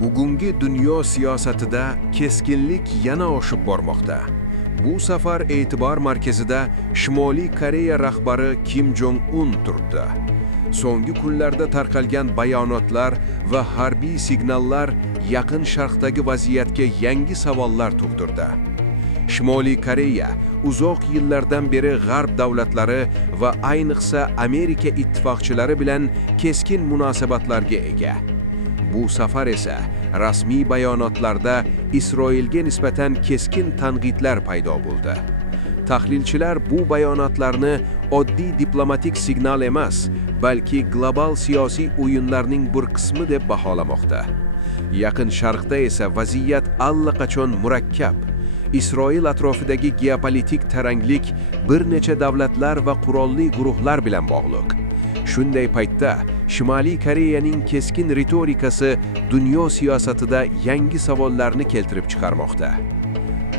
Bugungi dunyo siyosatida keskinlik yana oshib bormoqda. Bu safar e'tibor markazida Shimoliy Koreya rahbari Kim Jong-un turibdi. So'nggi kunlarda tarqalgan bayonotlar va harbiy signallar Yaqin Sharqdagi vaziyatga yangi savollar tug'dirdi. Shimoliy Koreya uzoq yillardan beri G'arb davlatlari va ayniqsa Amerika ittifoqchilari bilan keskin munosabatlarga ega. Bu safar esa rasmiy bayonotlarda Isroilga nisbatan keskin tanqidlar paydo bo'ldi. Tahlilchilar bu bayonotlarni oddiy diplomatik signal emas, balki global siyosiy o'yinlarning bir qismi deb baholamoqda. Yaqin Sharqda esa vaziyat allaqachon murakkab. Isroil atrofidagi geopolitik taranglik bir necha davlatlar va qurolli guruhlar bilan bog'liq. Shunday paytda Shimoliy Koreyaning keskin ritorikasi dunyo siyosatida yangi savollarni keltirib chiqarmoqda.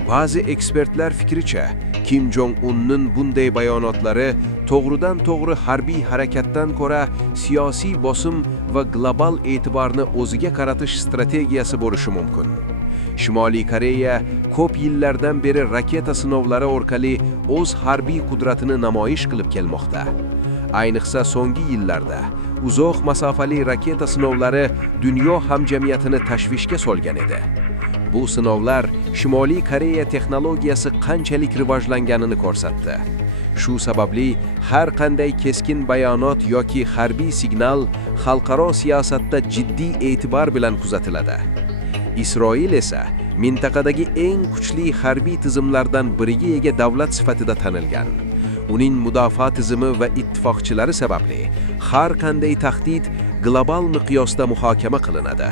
Ba'zi ekspertlar fikricha, Kim Jong-unning bunday bayonotlari to'g'ridan-to'g'ri harbiy harakatdan ko'ra siyosiy bosim va global e'tiborni o'ziga qaratish strategiyasi bo'lishi mumkin. Shimoliy Koreya ko'p yillardan beri raketa sinovlari orqali o'z harbiy qudratini namoyish qilib kelmoqda. Ayniqsa so'nggi yillarda uzoq masofali raketa sinovlari dunyo hamjamiyatini tashvishga solgan edi. Bu sinovlar Shimoliy Koreya texnologiyasi qanchalik rivojlanganini ko'rsatdi. Shu sababli har qanday keskin bayonot yoki harbiy signal xalqaro siyosatda jiddiy e'tibor bilan kuzatiladi. Isroil esa mintaqadagi eng kuchli harbiy tizimlardan biriga ega davlat sifatida tanilgan. Uning mudofaa tizimi va ittifoqchilari sababli har qanday tahdid global miqyosda muhokama qilinadi.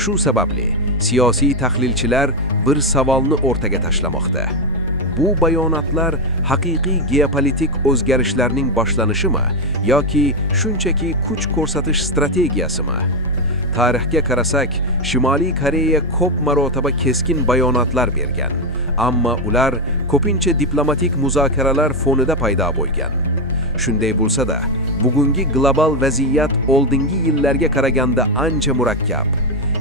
Shu sababli siyosiy tahlilchilar bir savolni o'rtaga tashlamoqda. Bu bayonotlar haqiqiy geopolitik o'zgarishlarning boslanishimi yoki shunchaki kuch ko'rsatish strategiyasimi? Tarixga qarasak, Shimoliy Koreya ko'p marotaba keskin bayonotlar bergan, ammo ular ko'pincha diplomatik muzokaralar fonida paydo bo'lgan. Shunday bo'lsa-da, bugungi global vaziyat oldingi yillarga qaraganda ancha murakkab.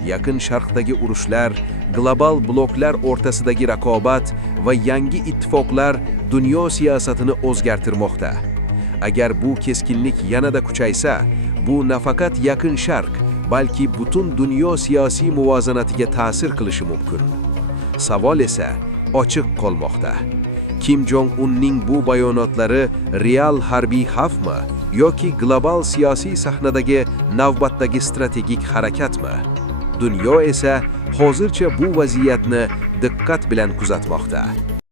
Yaqin Sharqdagi urushlar, global bloklar o'rtasidagi raqobat va yangi ittifoqlar dunyo siyosatini o'zgartirmoqda. Agar bu keskinlik yanada kuchaysa, bu nafaqat Yaqin Sharq, balki butun dunyo siyosiy muvozanatiga ta'sir qilishi mumkin. Savol esa ochiq qolmoqda. Kim Jong-unning bu bayonotlari real harbiy xavfmi yoki global siyosiy sahnadagi navbatdagi strategik harakatmi? Dunyo esa hozircha bu vaziyatni diqqat bilan kuzatmoqda.